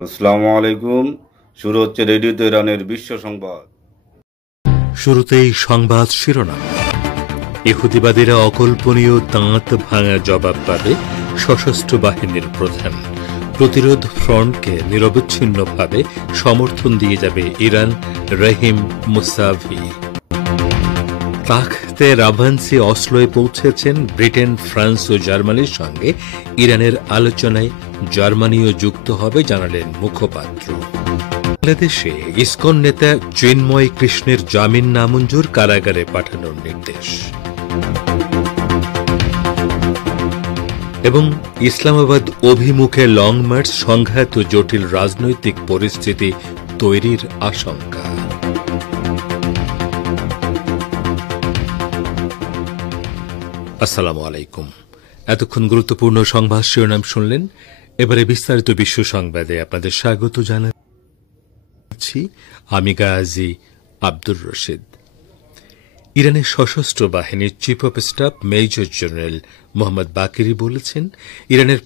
আসসালামু আলাইকুম। শুরু হচ্ছে রেডিও তেহরানের বিশ্ব সংবাদ। শুরুতেই সংবাদ শিরোনাম। ইহুদিবাদীরা অকল্পনীয় দাঁত ভাঙা জবাব পাবে সশস্ত্র বাহিনীর প্রধান। প্রতিরোধ ফ্রন্টকে নিরবচ্ছিন্নভাবে সমর্থন দিয়ে যাবে ইরান, রহিম মুসাভি। তাখতে রাভান্সি অসলোয় পৌঁছেছেন। ব্রিটেন, ফ্রান্স ও জার্মানির সঙ্গে ইরানের আলোচনায় জার্মানিও যুক্ত হবে, জানালেন মুখপাত্র। বাংলাদেশে ইসকন নেতা চিন্ময় কৃষ্ণের জামিন নামঞ্জুর, কারাগারে পাঠানোর নির্দেশ। এবং ইসলামাবাদ অভিমুখে লং মার্চ, সংঘাত ও জটিল রাজনৈতিক পরিস্থিতি তৈরির আশঙ্কা। আসসালামু আলাইকুম। এতক্ষণ গুরুত্বপূর্ণ সংবাদ শিরোনাম শুনলেন। এবারে বিস্তারিত বিশ্ব সংবাদে আপনাদের স্বাগত জানাচ্ছি। আমি গাজী আব্দুর রশিদ। ইরানের সশস্ত্র বাহিনীর chief of staff major general Mohammad Bagheri বলেছেন, ইরানের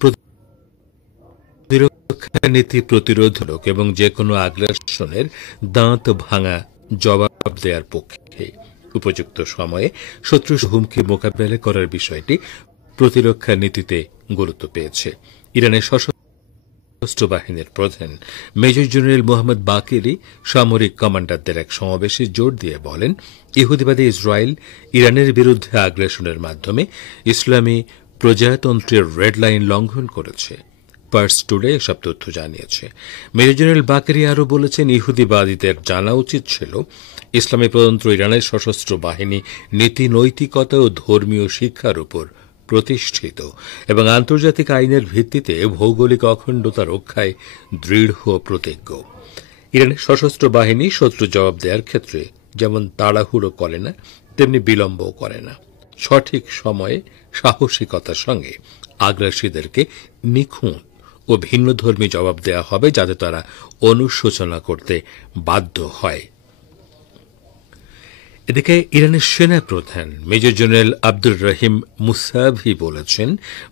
প্রতিরক্ষা নীতি প্রতিরোধমূলক এবং যে কোনো আগ্রাসনের দাঁত ভাঙা জবাব দেওয়ার পক্ষে। উপযুক্ত সময়ে শত্রু হুমকি মোকাবেলা করার বিষয়টি প্রতিরক্ষা নীতিতে গুরুত্ব পেয়েছে। ইরানের সশস্ত্র বাহিনীর প্রধান মেজর জেনারেল মোহাম্মদ বাকেরি সামরিক কমান্ডারদের এক সমাবেশে জোর দিয়ে বলেন, ইহুদিবাদী ইসরায়েল ইরানের বিরুদ্ধে আগ্রাসনের মাধ্যমে ইসলামী প্রজাতন্ত্রের রেড লাইন লঙ্ঘন করেছে। পার্স টুডে এসব তথ্য জানিয়েছে। মেজর জেনারেল বাকেরি আরও বলেছেন, ইহুদিবাদীদের জানা উচিত ছিল ইসলামী প্রজাতন্ত্র ইরানের সশস্ত্র বাহিনী নীতি, নৈতিকতা ও ধর্মীয় শিক্ষার উপর প্রতিষ্ঠিত এবং আন্তর্জাতিক আইনের ভিত্তিতে ভৌগোলিক অখণ্ডতা রক্ষায় দৃঢ় প্রতিজ্ঞ। ইরানের সশস্ত্র বাহিনী শত্রু জবাব দেওয়ার ক্ষেত্রে যেমন তাড়াহুড়ো করে না, তেমনি বিলম্বও করে না। সঠিক সময়ে সাহসিকতার সঙ্গে আগ্রাসীদেরকে নিখুঁত ও ভিন্নধর্মী জবাব দেওয়া হবে, যাতে তারা অনুশোচনা করতে বাধ্য হয়। এদিকে ইরানের সেনা প্রধান major general Abdur Rahim Musavi বলেছেন,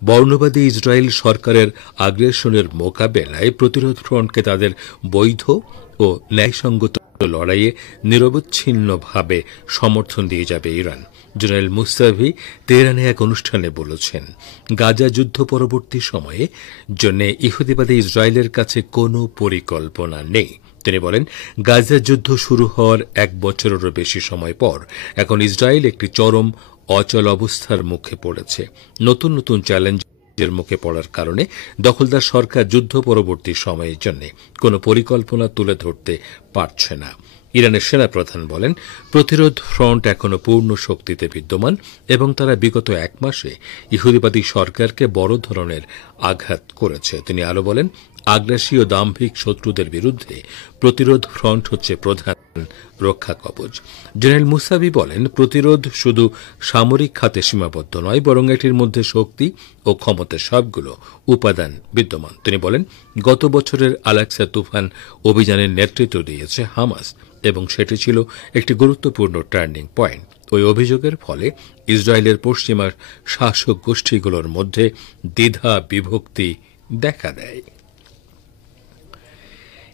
বর্ণবাদী ইসরায়েল সরকারের আগ্রাসনের মোকাবেলায় প্রতিরোধ ফ্রন্টকে তাদের বৈধ ও ন্যায়সঙ্গত লড়াইয়ে নিরবচ্ছিন্নভাবে সমর্থন দিয়ে যাবে ইরান। জেনারেল মুসাভি তেহরানে এক অনুষ্ঠানে বলেছেন, গাজা যুদ্ধ পরবর্তী সময়ে জন্য ইহুদিবাদী ইসরায়েলের কাছে কোনো পরিকল্পনা নেই। তিনি বলেন, গাজা যুদ্ধ শুরু হওয়ার এক বছরেরও বেশি সময় পর এখন ইসরায়েল একটি চরম অচল অবস্থার মুখে পড়েছে। নতুন নতুন চ্যালেঞ্জের মুখে পড়ার কারণে দখলদার সরকার যুদ্ধ পরবর্তী সময়ের জন্য কোনো পরিকল্পনা তুলে ধরতে পারছে না। ইরানের সেনাপ্রধান বলেন, প্রতিরোধ ফ্রন্ট এখনও পূর্ণ শক্তিতে বিদ্যমান এবং তারা বিগত এক মাসে ইহুদিবাদী সরকারকে বড় ধরনের আঘাত করেছে। তিনি আরও বলেন, আগ্রাসী ও দাম্ভিক শত্রুদের বিরুদ্ধে প্রতিরোধ ফ্রন্ট হচ্ছে প্রধান রক্ষা কবচ। জেনারেল মুসাভি বলেন, প্রতিরোধ শুধু সামরিক খাতে সীমাবদ্ধ নয়, বরং এটির মধ্যে শক্তি ও ক্ষমতার সবগুলো উপাদান বিদ্যমান। তিনি বলেন, গত বছরের আলাক্সা তুফান অভিযানের নেতৃত্ব দিয়েছে হামাস এবং সেটি ছিল একটি গুরুত্বপূর্ণ টার্নিং পয়েন্ট। ওই অভিযোগের ফলে ইসরায়েলের পশ্চিমা শাসক গোষ্ঠীগুলোর মধ্যে দ্বিধা বিভক্তি দেখা দেয়।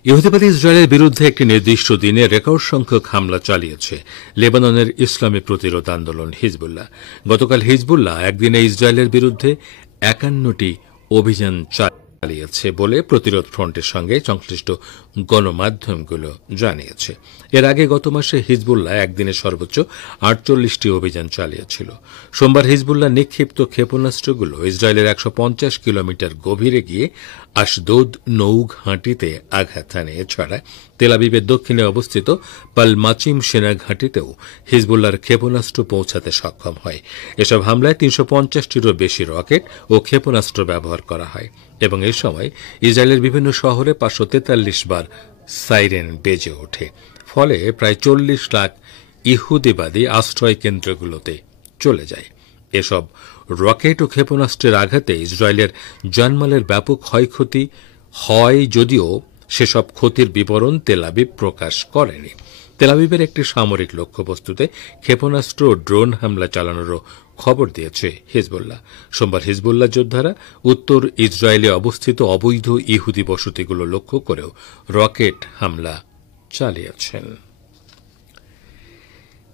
ইহুদিবাদী ইসরায়েলের বিরুদ্ধে একটি নির্দিষ্ট দিনে রেকর্ড সংখ্যক হামলা চালিয়েছে লেবাননের ইসলামী প্রতিরোধ আন্দোলন হিজবুল্লাহ। গতকাল হিজবুল্লাহ একদিনে ইসরায়েলের বিরুদ্ধে 51টি অভিযান চালিয়েছে বলে প্রতিরোধ ফ্রন্টের সঙ্গে সংশ্লিষ্ট গণমাধ্যমগুলো জানিয়েছে। এর আগে গত মাসে হিজবুল্লাহ একদিনে সর্বোচ্চ 48টি অভিযান চালিয়েছিল। সোমবার হিজবুল্লাহ নিক্ষিপ্ত ক্ষেপণাস্ত্রগুলো ইসরায়েলের 150 কিলোমিটার গভীরে গিয়ে আশদোদ নৌঘাঁটিতে আঘাত হানে। এছাড়া তেলাবিবের দক্ষিণে অবস্থিত পালমাচিম সেনা ঘাঁটিতেও হিজবুল্লাহর ক্ষেপণাস্ত্র পৌঁছাতে সক্ষম হয়। এসব হামলায় 350টিরও বেশি রকেট ও ক্ষেপণাস্ত্র ব্যবহার করা হয় এবং এ সময় ইসরায়েলের বিভিন্ন শহরে 543 বার সাইরেন বেজে ওঠে। ফলে প্রায় 40 লাখ ইহুদিবাদী আশ্রয় কেন্দ্রগুলোতে চলে যায়। এসব রকেট ও ক্ষেপণাস্ত্রের আঘাতে ইসরায়েলের জানমালের ব্যাপক ক্ষয়ক্ষতি হয়, যদিও সেসব ক্ষতির বিবরণ তেলাবিব প্রকাশ করেনি। তেলাবিবের একটি সামরিক লক্ষ্যবস্তুতে ক্ষেপণাস্ত্র ও ড্রোন হামলা চালানোরও খবর দিয়েছে হিজবুল্লাহ। সোমবার হিজবুল্লাহ যোদ্ধারা উত্তর ইসরায়েলে অবস্থিত অবৈধ ইহুদি বসতিগুলো লক্ষ্য করেও রকেট হামলা চালিয়েছেন।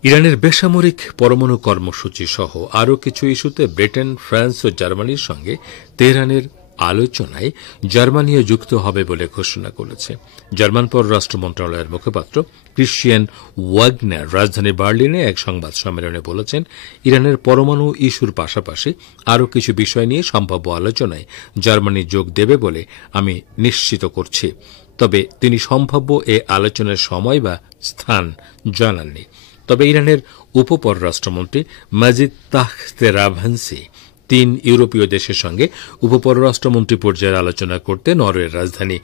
ইরানের বেসামরিক পরমাণু কর্মসূচি সহ আরও কিছু ইস্যুতে ব্রিটেন, ফ্রান্স ও জার্মানির সঙ্গে তেহরানের আলোচনায় জার্মানিও যুক্ত হবে বলে ঘোষণা করেছে। জার্মান পররাষ্ট্র মন্ত্রণালয়ের মুখপাত্র ক্রিশ্চিয়ান ওয়াগনার রাজধানী বার্লিনে এক সংবাদ সম্মেলনে বলেছেন, ইরানের পরমাণু ইস্যুর পাশাপাশি আরও কিছু বিষয় নিয়ে সম্ভাব্য আলোচনায় জার্মানি যোগ দেবে বলে আমি নিশ্চিত করছি। তবে তিনি সম্ভাব্য এ আলোচনার সময় বা স্থান জানাননি। তবে ইরানের উপপররাষ্ট্রমন্ত্রী মাজিদ তাখতেরাভান্সি 3 ইউরোপীয় দেশের সঙ্গে উপপররাষ্ট্রমন্ত্রী পর্যায়ের আলোচনা করতে নরওয়ের রাজধানী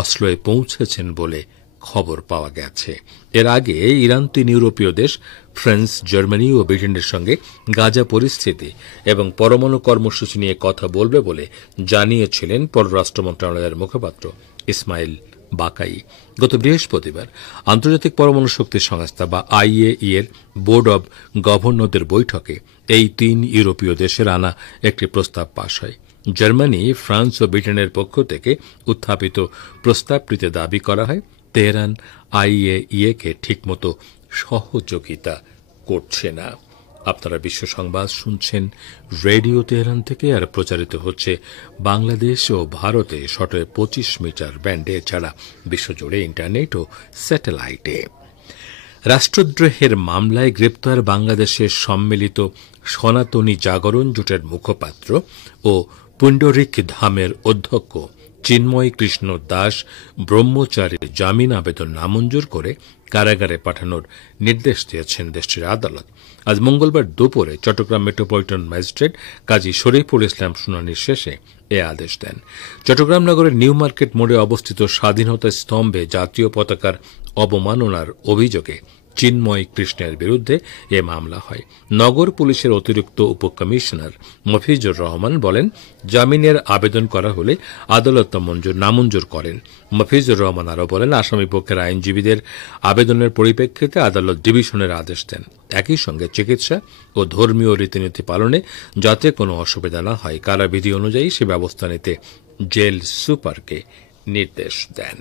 অসলোয় পৌঁছেছেন বলে খবর পাওয়া গেছে। এর আগে ইরান 3 ইউরোপীয় দেশ ফ্রান্স, জার্মানি ও ব্রিটেনের সঙ্গে গাজা পরিস্থিতি এবং পরমাণু কর্মসূচি নিয়ে কথা বলবে বলে জানিয়েছিলেন পররাষ্ট্র মন্ত্রণালয়ের মুখপাত্র ইসমাইল বাকাই। গত বৃহস্পতিবার আন্তর্জাতিক পরমাণু শক্তি সংস্থা বা আইএই এর বোর্ড অব গভর্নরদের বৈঠকে এই 3 ইউরোপীয় দেশের আনা একটি প্রস্তাব পাশ হয়। জার্মানি, ফ্রান্স ও ব্রিটেনের পক্ষ থেকে উত্থাপিত প্রস্তাবটিতে দাবি করা হয়, তেহরান আইএইকে ঠিকমতো সহযোগিতা করছে না। আপনারা বিশ্ব সংবাদ শুনছেন রেডিও তেহরান থেকে, আর প্রচারিত হচ্ছে বাংলাদেশ ও ভারতে শর্টওয়েভ 25 মিটার ব্যান্ডে, এছাড়া বিশ্বজুড়ে ইন্টারনেট ও স্যাটেলাইটে। রাষ্ট্রদ্রোহের মামলায় গ্রেপ্তার বাংলাদেশের সম্মিলিত সনাতনী জাগরণ জোটের মুখপাত্র ও পুণ্ডরিক ধামের অধ্যক্ষ চিন্ময় কৃষ্ণ দাস ব্রহ্মচারীর জামিন আবেদন নামঞ্জুর করে কারাগারে পাঠানোর নির্দেশ দিয়েছেন দেশটির আদালত। আজ মঙ্গলবার দুপুরে চট্টগ্রাম মেট্রোপলিটন ম্যাজিস্ট্রেট কাজী শরীফুল ইসলাম শুনানির শেষে এ আদেশ দেন। চট্টগ্রাম নগরের নিউ মার্কেট মোড়ে অবস্থিত স্বাধীনতা স্তম্ভে জাতীয় পতাকার অবমাননার অভিযোগে চিন্ময় কৃষ্ণের বিরুদ্ধে এ মামলা হয়। নগর পুলিশের অতিরিক্ত উপকমিশনার মফিজুর রহমান বলেন, জামিনের আবেদন করা হলে আদালত নামঞ্জুর করেন। মফিজুর রহমান আরও বলেন, আসামি পক্ষের আইনজীবীদের আবেদনের পরিপ্রেক্ষিতে আদালত ডিভিশনের আদেশ দেন। একই সঙ্গে চিকিৎসা ও ধর্মীয় রীতিনীতি পালনে যাতে কোনো অসুবিধা না হয়, কারাবিধি অনুযায়ী সে ব্যবস্থা নিতে জেল সুপারকে নির্দেশ দেন।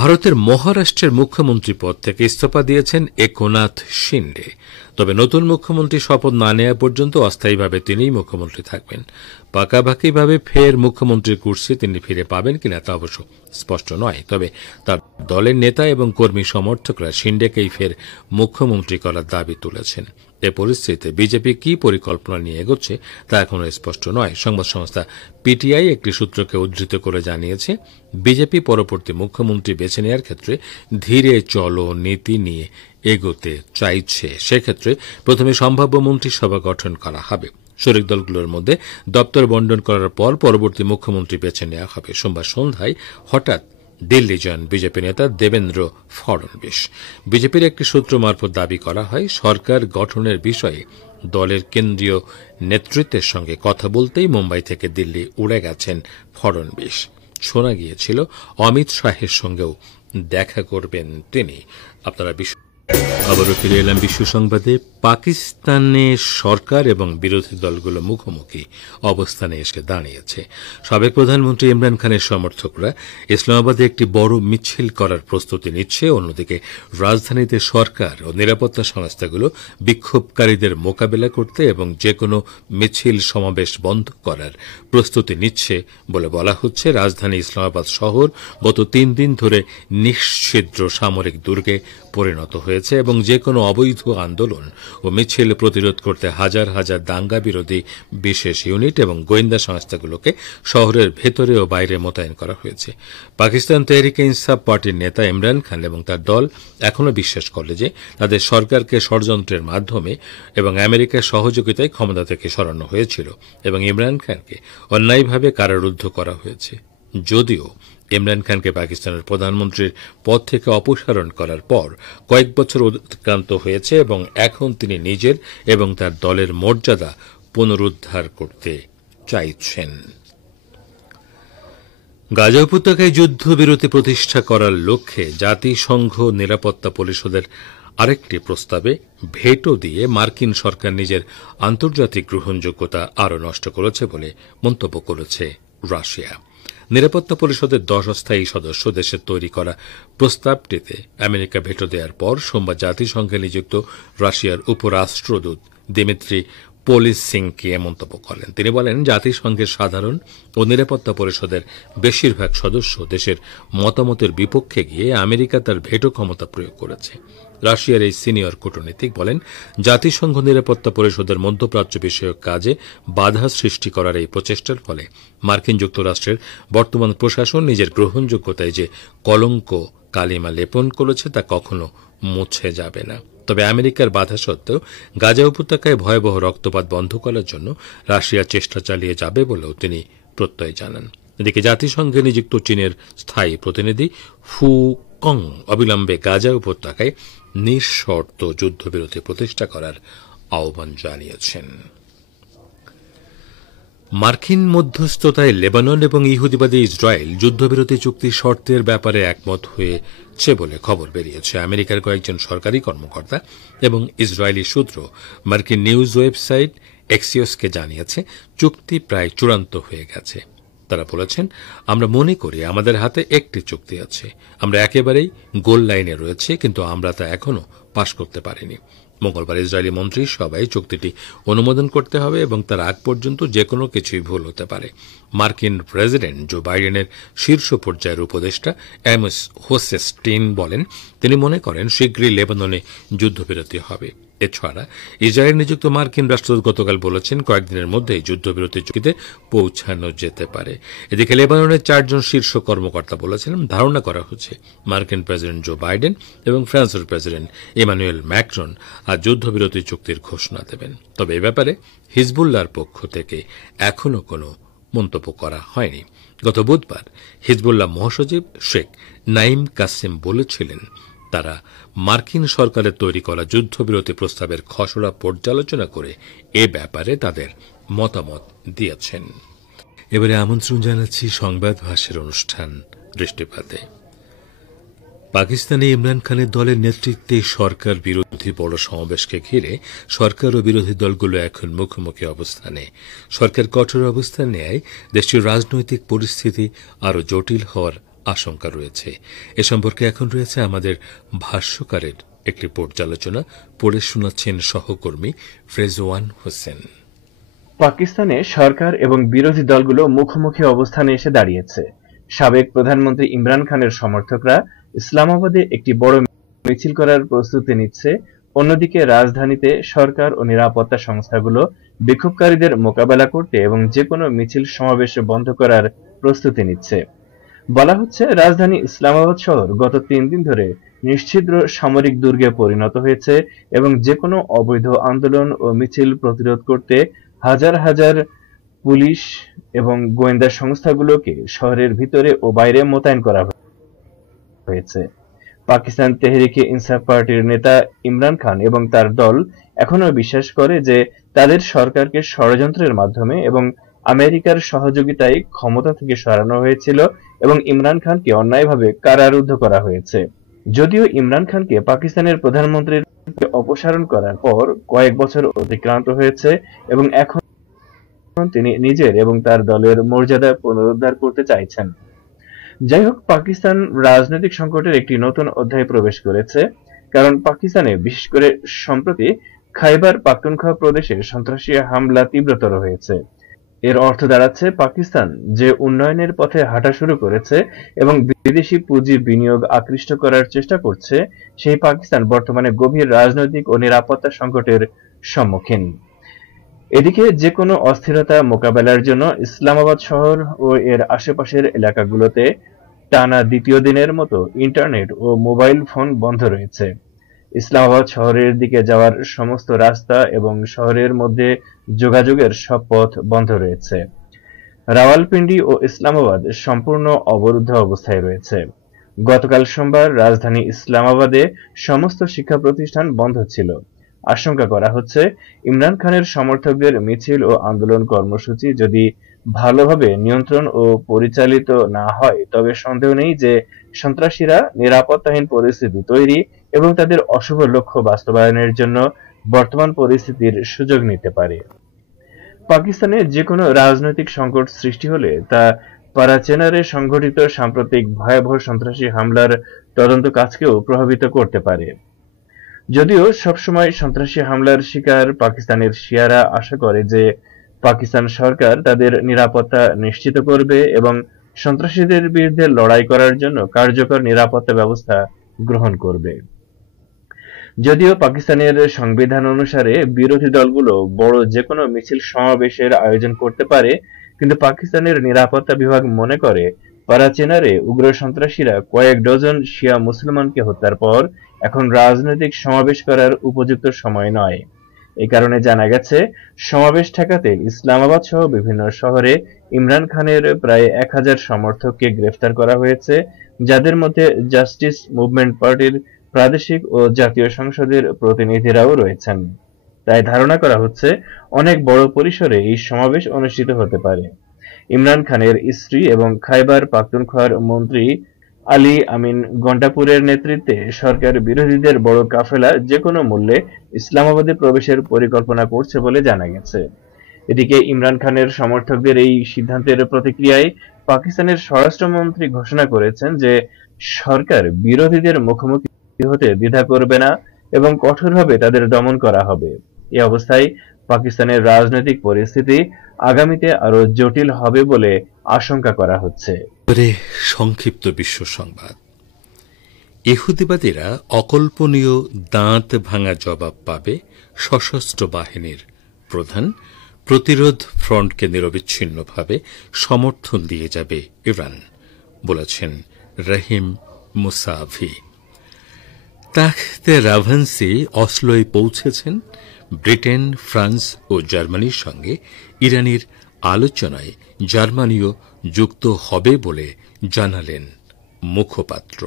ভারতের মহারাষ্ট্রের মুখ্যমন্ত্রী পদ থেকে ইস্তফা দিয়েছেন একনাথ শিন্ডে। তবে নতুন মুখ্যমন্ত্রী শপথ না নেওয়া পর্যন্ত অস্থায়ীভাবে তিনিই মুখ্যমন্ত্রী থাকবেন। পাকাপাকিভাবে ফের মুখ্যমন্ত্রীর কুর্সি তিনি ফিরে পাবেন কিনা তা অবশ্য স্পষ্ট নয়। তবে তার দলের নেতা এবং কর্মী সমর্থকরা শিন্ডেকেই ফের মুখ্যমন্ত্রী করার দাবি তুলেছেন। এ পরিস্থিতিতে বিজেপি কি পরিকল্পনা নিয়ে এগোচ্ছে তা এখনো স্পষ্ট নয়। সংবাদ সংস্থা পিটিআই একটি সূত্রকে উদ্ধৃত করে জানিয়েছে, বিজেপি পরবর্তী মুখ্যমন্ত্রী বেছে নেওয়ার ক্ষেত্রে ধীরে চলো নীতি নিয়ে এগোতে চাইছে। সেক্ষেত্রে প্রথমে সম্ভাব্য মন্ত্রিসভা গঠন করা হবে। শরিক দলগুলোর মধ্যে দপ্তর বণ্টন করার পর পরবর্তী মুখ্যমন্ত্রী বেছে নেওয়া হবে। সোমবার সন্ধ্যায় হঠাৎ দিল্লি যান বিজেপি নেতা দেবেন্দ্র ফড়নবিস। বিজেপির একটি সূত্র মারফত দাবি করা হয়, সরকার গঠনের বিষয়ে দলের কেন্দ্রীয় নেতৃত্বের সঙ্গে কথা বলতেই মুম্বাই থেকে দিল্লি উড়ে গেছেন ফড়নবিস। শোনা গিয়েছিল অমিত শাহের সঙ্গেও দেখা করবেন তিনি। আপনারা আবারও ফিরে এলাম বিশ্ব সংবাদে। পাকিস্তানে সরকার এবং বিরোধী দলগুলো মুখোমুখি অবস্থানে এসে দাঁড়িয়েছে। সাবেক প্রধানমন্ত্রী ইমরান খানের সমর্থকরা ইসলামাবাদে একটি বড় মিছিল করার প্রস্তুতি নিচ্ছে। অন্যদিকে রাজধানীতে সরকার ও নিরাপত্তা সংস্থাগুলো বিক্ষোভকারীদের মোকাবেলা করতে এবং যেকোনো মিছিল সমাবেশ বন্ধ করার প্রস্তুতি নিচ্ছে বলে বলা হচ্ছে। রাজধানী ইসলামাবাদ শহর গত 3 দিন ধরে নিশ্ছিদ্র সামরিক দুর্গে পরিণত হয়েছে এবং যেকোনো অবৈধ আন্দোলন ও মিছিল প্রতিরোধ করতে হাজার হাজার দাঙ্গা বিরোধী বিশেষ ইউনিট এবং গোয়েন্দা সংস্থাগুলোকে শহরের ভেতরে ও বাইরে মোতায়েন করা হয়েছে। পাকিস্তান তেহরিকে ইনসাফ পার্টির নেতা ইমরান খান এবং তার দল এখনও বিশ্বাস করে যে তাদের সরকারকে ষড়যন্ত্রের মাধ্যমে এবং আমেরিকার সহযোগিতায় ক্ষমতা থেকে সরানো হয়েছিল এবং ইমরান খানকে অন্যায়ভাবে কারারুদ্ধ করা হয়েছে। যদিও ইমরান খানকে পাকিস্তানের প্রধানমন্ত্রীর পদ থেকে অপসারণ করার পর কয়েক বছর অতিক্রান্ত হয়েছে এবং এখন তিনি নিজের এবং তার দলের মর্যাদা পুনরুদ্ধার করতে চাইছেন। গাজা উপত্যকায় যুদ্ধবিরতি প্রতিষ্ঠা করার লক্ষ্যে জাতিসংঘ নিরাপত্তা পরিষদের আরেকটি প্রস্তাবে ভেটো দিয়ে মার্কিন সরকার নিজের আন্তর্জাতিক গ্রহণযোগ্যতা আরও নষ্ট করেছে বলে মন্তব্য করেছে রাশিয়া। নিরাপত্তা পরিষদের 10 অস্থায়ী সদস্য দেশের তৈরি করা প্রস্তাবটিতে আমেরিকা ভেটো দেওয়ার পর সোমবার জাতিসংঘে নিযুক্ত রাশিয়ার উপরাষ্ট্রদূত দিমিত্রি পোলিসিংকি মন্তব্য করেন। তিনি বলেন, জাতিসংঘের সাধারণ ও নিরাপত্তা পরিষদের বেশিরভাগ সদস্য দেশের মতামতের বিপক্ষে গিয়ে আমেরিকা তার ভেটো ক্ষমতা প্রয়োগ করেছে। রাশিয়ার এই সিনিয়র কূটনীতিক বলেন, জাতিসংঘ নিরাপত্তা পরিষদের মধ্যপ্রাচ্য বিষয়ক কাজে বাধা সৃষ্টি করার এই প্রচেষ্টার ফলে মার্কিন যুক্তরাষ্ট্রের বর্তমান প্রশাসন নিজের গ্রহণযোগ্যতায় যে কলঙ্ক কালিমা লেপন করেছে তা কখনো মুছে যাবে না। তবে আমেরিকার বাধা সত্ত্বেও গাজা উপত্যকায় ভয়াবহ রক্তপাত বন্ধ করার জন্য রাশিয়া চেষ্টা চালিয়ে যাবে বলেও তিনি প্রত্যয় জানান। এদিকে জাতিসংঘে নিযুক্ত চীনের স্থায়ী প্রতিনিধি ফু কং অবিলম্বে গাজা উপত্যকায় নিঃশর্ত যুদ্ধবিরতি প্রতিষ্ঠা করার আহ্বান জানিয়েছেন। মার্কিন মধ্যস্থতায় লেবানন এবং ইহুদিবাদী ইসরায়েল যুদ্ধবিরতি চুক্তি শর্তের ব্যাপারে একমত হয়েছে বলে খবর বেরিয়েছে। আমেরিকার কয়েকজন সরকারি কর্মকর্তা এবং ইসরায়েলি সূত্র মার্কিন নিউজ ওয়েবসাইট এক্সিওসকে জানিয়েছে চুক্তি প্রায় চূড়ান্ত হয়ে গেছে। তারা বলেছেন, আমরা মনে করি আমাদের হাতে একটি চুক্তি আছে, আমরা একেবারেই গোল লাইনে রয়েছে, কিন্তু আমরা তা এখনো পাশ করতে পারিনি। মঙ্গলবার ইসরায়েলি মন্ত্রিসভায় চুক্তিটি অনুমোদন করতে হবে এবং তার আগ পর্যন্ত যেকোনো কিছুই ভুল হতে পারে। মার্কিন প্রেসিডেন্ট জো বাইডেনের শীর্ষ পর্যায়ের উপদেষ্টা অ্যামোস হোসেস্টিন বলেন, তিনি মনে করেন শীঘ্রই লেবাননে যুদ্ধবিরতি হবে। এছাড়া ইসরায়েল নিযুক্ত মার্কিন রাষ্ট্রদূত গতকাল বলেছেন, কয়েকদিনের মধ্যেই যুদ্ধবিরতি চুক্তিতে পৌঁছানো যেতে পারে। এদিকে লেবাননের 4 জন শীর্ষ কর্মকর্তা বলেছেন, ধারণা করা হচ্ছে মার্কিন প্রেসিডেন্ট জো বাইডেন এবং ফ্রান্সের প্রেসিডেন্ট ইমানুয়েল ম্যাক্রন আজ যুদ্ধবিরতি চুক্তির ঘোষণা দেবেন। তবে এ ব্যাপারে হিজবুল্লাহর পক্ষ থেকে এখনও কোনো মন্তব্য করা হয়নি। গত বুধবার হিজবুল্লাহ মহাসচিব শেখ নাইম কাসেম বলেছিলেন, তারা মার্কিন সরকারের তৈরি করা যুদ্ধবিরতি প্রস্তাবের খসড়া পর্যালোচনা করে এ ব্যাপারে তাদের মতামত দিয়েছেন। এবারে আমন্ত্রণ জানাচ্ছি সংবাদ ভাষ্যের অনুষ্ঠান দৃষ্টিপাতে। পাকিস্তানে ইমরান খানের দলের নেতৃত্বে সরকার বিরোধী বড় সমাবেশকে ঘিরে সরকার ও বিরোধী দলগুলো এখন মুখোমুখি অবস্থানে। সরকার কঠোর অবস্থান নেয়, দেশটির রাজনৈতিক পরিস্থিতি আরও জটিল হওয়ার আশঙ্কা রয়েছে। এ সম্পর্কে এখন রয়েছে আমাদের ভাষ্যকারের একটি পর্যালোচনা, পড়ে শোনাচ্ছেন সহকর্মী ফ্রেজওয়ান হোসেন। পাকিস্তানে সরকার এবং বিরোধী দলগুলো মুখোমুখি অবস্থানে এসে দাঁড়িয়েছে। সাবেক প্রধানমন্ত্রী ইমরান খানের সমর্থকরা ইসলামাবাদে একটি বড় মিছিল করার প্রস্তুতি নিচ্ছে। অন্যদিকে রাজধানীতে সরকার ও নিরাপত্তা সংস্থাগুলো বিক্ষোভকারীদের মোকাবেলা করতে এবং যেকোনো মিছিল সমাবেশ বন্ধ করার প্রস্তুতি নিচ্ছে। বলা হচ্ছে, রাজধানী ইসলামাবাদ শহর গত 3 দিন ধরে নিশ্ছিদ্র সামরিক দুর্গে পরিণত হয়েছে এবং যেকোনো অবৈধ আন্দোলন ও মিছিল প্রতিরোধ করতে হাজার হাজার পুলিশ এবং গোয়েন্দা সংস্থাগুলোকে শহরের ভিতরে ও বাইরে মোতায়েন করা হয়েছে। পাকিস্তান তেহরিকে ইনসাফ পার্টির নেতা ইমরান খান এবং তার দল এখনো বিশ্বাস করে যে তাদের সরকারকে ষড়যন্ত্রের মাধ্যমে এবং আমেরিকার সহযোগিতায় ক্ষমতা থেকে সরানো হয়েছিল এবং ইমরান খানকে অন্যায়ভাবে কারারুদ্ধ করা হয়েছে। যদিও ইমরান খানকে পাকিস্তানের প্রধানমন্ত্রীর অপসারণ করার পর কয়েক বছর অতিক্রান্ত হয়েছে এবং এখন তিনি নিজের এবং তার দলের মর্যাদা পুনরুদ্ধার করতে চাইছেন। যাই হোক, পাকিস্তান রাজনৈতিক সংকটের একটি নতুন অধ্যায় প্রবেশ করেছে, কারণ পাকিস্তানে বিশেষ করে সম্প্রতি খাইবার পাখতুনখোয়া প্রদেশে সন্ত্রাসী হামলা তীব্রতর হয়েছে। এর অর্থ দাঁড়াচ্ছে, পাকিস্তান যে উন্নয়নের পথে হাঁটা শুরু করেছে এবং বিদেশি পুঁজি বিনিয়োগ আকৃষ্ট করার চেষ্টা করছে, সেই পাকিস্তান বর্তমানে গভীর রাজনৈতিক ও নিরাপত্তা সংকটের সম্মুখীন। এদিকে যে কোনো অস্থিরতা মোকাবেলার জন্য ইসলামাবাদ শহর ও এর আশেপাশের এলাকাগুলোতে টানা দ্বিতীয় দিনের মতো ইন্টারনেট ও মোবাইল ফোন বন্ধ রয়েছে। ইসলামাবাদ শহরের দিকে যাওয়ার সমস্ত রাস্তা এবং শহরের মধ্যে যোগাযোগের সব পথ বন্ধ রয়েছে। রাওয়ালপিন্ডি ও ইসলামাবাদ সম্পূর্ণ অবরুদ্ধ অবস্থায় রয়েছে। গতকাল সোমবার রাজধানী ইসলামাবাদে সমস্ত শিক্ষা প্রতিষ্ঠান বন্ধ ছিল। আশঙ্কা করা হচ্ছে, ইমরান খানের সমর্থকদের মিছিল ও আন্দোলন কর্মসূচি যদি ভালোভাবে নিয়ন্ত্রণ ও পরিচালিত না হয় তবে সন্দেহ নেই যে সন্ত্রাসীরা নিরাপত্তাহীন পরিস্থিতি তৈরি এবং তাদের অশুভ লক্ষ্য বাস্তবায়নের জন্য বর্তমান পরিস্থিতির সুযোগ নিতে পারে। পাকিস্তানে যেকোনো রাজনৈতিক সংকট সৃষ্টি হলে তা পারাচেনারে সংঘটিত সাম্প্রতিক ভয়াবহ সন্ত্রাসী হামলার তদন্ত কাজকেও প্রভাবিত করতে পারে। যদিও সবসময় সন্ত্রাসী হামলার শিকার পাকিস্তানের শিয়ারা আশা করে যে পাকিস্তান সরকার তাদের নিরাপত্তা নিশ্চিত করবে এবং সন্ত্রাসীদের বিরুদ্ধে লড়াই করার জন্য কার্যকর নিরাপত্তা ব্যবস্থা গ্রহণ করবে। যদিও পাকিস্তানের সংবিধান অনুসারে বিরোধী দলগুলো বড় যেকোনো মিছিল সমাবেশের আয়োজন করতে পারে, কিন্তু পাকিস্তানের নিরাপত্তা বিভাগ মনে করে পারাচেনারে উগ্র সন্ত্রাসীরা কয়েক ডজন শিয়া মুসলমানকে হত্যার পর এখন রাজনৈতিক সমাবেশ করার উপযুক্ত সময় নয়। এই কারণে জানা গেছে সমাবেশ ঠেকাতে ইসলামাবাদ সহ বিভিন্ন শহরে ইমরান খানের প্রায় 1000 সমর্থককে গ্রেফতার করা হয়েছে, যাদের মধ্যে জাস্টিস মুভমেন্ট পার্টির প্রাদেশিক ও জাতীয় সংসদের প্রতিনিধিরাও রয়েছেন। তাই ধারণা করা হচ্ছে অনেক বড় পরিসরে এই সমাবেশ অনুষ্ঠিত হতে পারে। ইমরান খানের স্ত্রী এবং খাইবার পাখতুনখোয়ার মন্ত্রী আলী আমিন গন্ডাপুরের নেতৃত্বে সরকার বিরোধীদের বড় কাফেলা যেকোনো মূল্যে ইসলামাবাদে প্রবেশের পরিকল্পনা করছে বলে জানা গেছে। এদিকে ইমরান খানের সমর্থকদের এই সিদ্ধান্তের প্রতিক্রিয়ায় পাকিস্তানের স্বরাষ্ট্রমন্ত্রী ঘোষণা করেছেন যে সরকার বিরোধীদের মুখোমুখি হতে দ্বিধা করবে না এবং কঠোরভাবে তাদের দমন করা হবে। এই অবস্থায় পাকিস্তানের রাজনৈতিক পরিস্থিতি আগামীতে আরো জটিল হবে বলে আশঙ্কা করা হচ্ছে। সংক্ষিপ্ত বিশ্ব সংবাদ। ইহুদিবাদীরা অকল্পনীয় দাঁত ভাঙা জবাব পাবে সশস্ত্র বাহিনীর প্রধান, প্রতিরোধ ফ্রন্টকে নিরবিচ্ছিন্নভাবে সমর্থন দিয়ে যাবে ইরান, বলেছেন রহিম মুসাভি। তাখতে রাভান্সি অসলোয় পৌঁছেছেন। ব্রিটেন, ফ্রান্স ও জার্মানির সঙ্গে ইরানের আলোচনায় জার্মানিও যুক্ত হবে বলে জানালেন মুখপাত্র।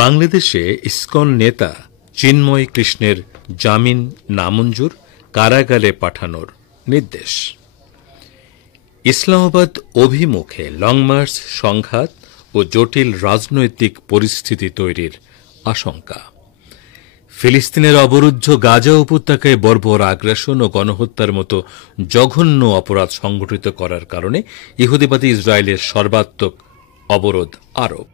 বাংলাদেশে ইসকন নেতা চিন্ময় কৃষ্ণের জামিন নামঞ্জুর, কারাগারে পাঠানোর নির্দেশ। ইসলামাবাদ অভিমুখে লং মার্চ, সংঘাত ও জটিল রাজনৈতিক পরিস্থিতি তৈরির আশঙ্কা। ফিলিস্তিনের অবরুদ্ধ গাজা উপত্যকায় বর্বর আগ্রাসন ও গণহত্যার মতো জঘন্য অপরাধ সংঘটিত করার কারণে ইহুদিবাদী ইসরায়েলের সর্বাত্মক অবরোধ আরোপ।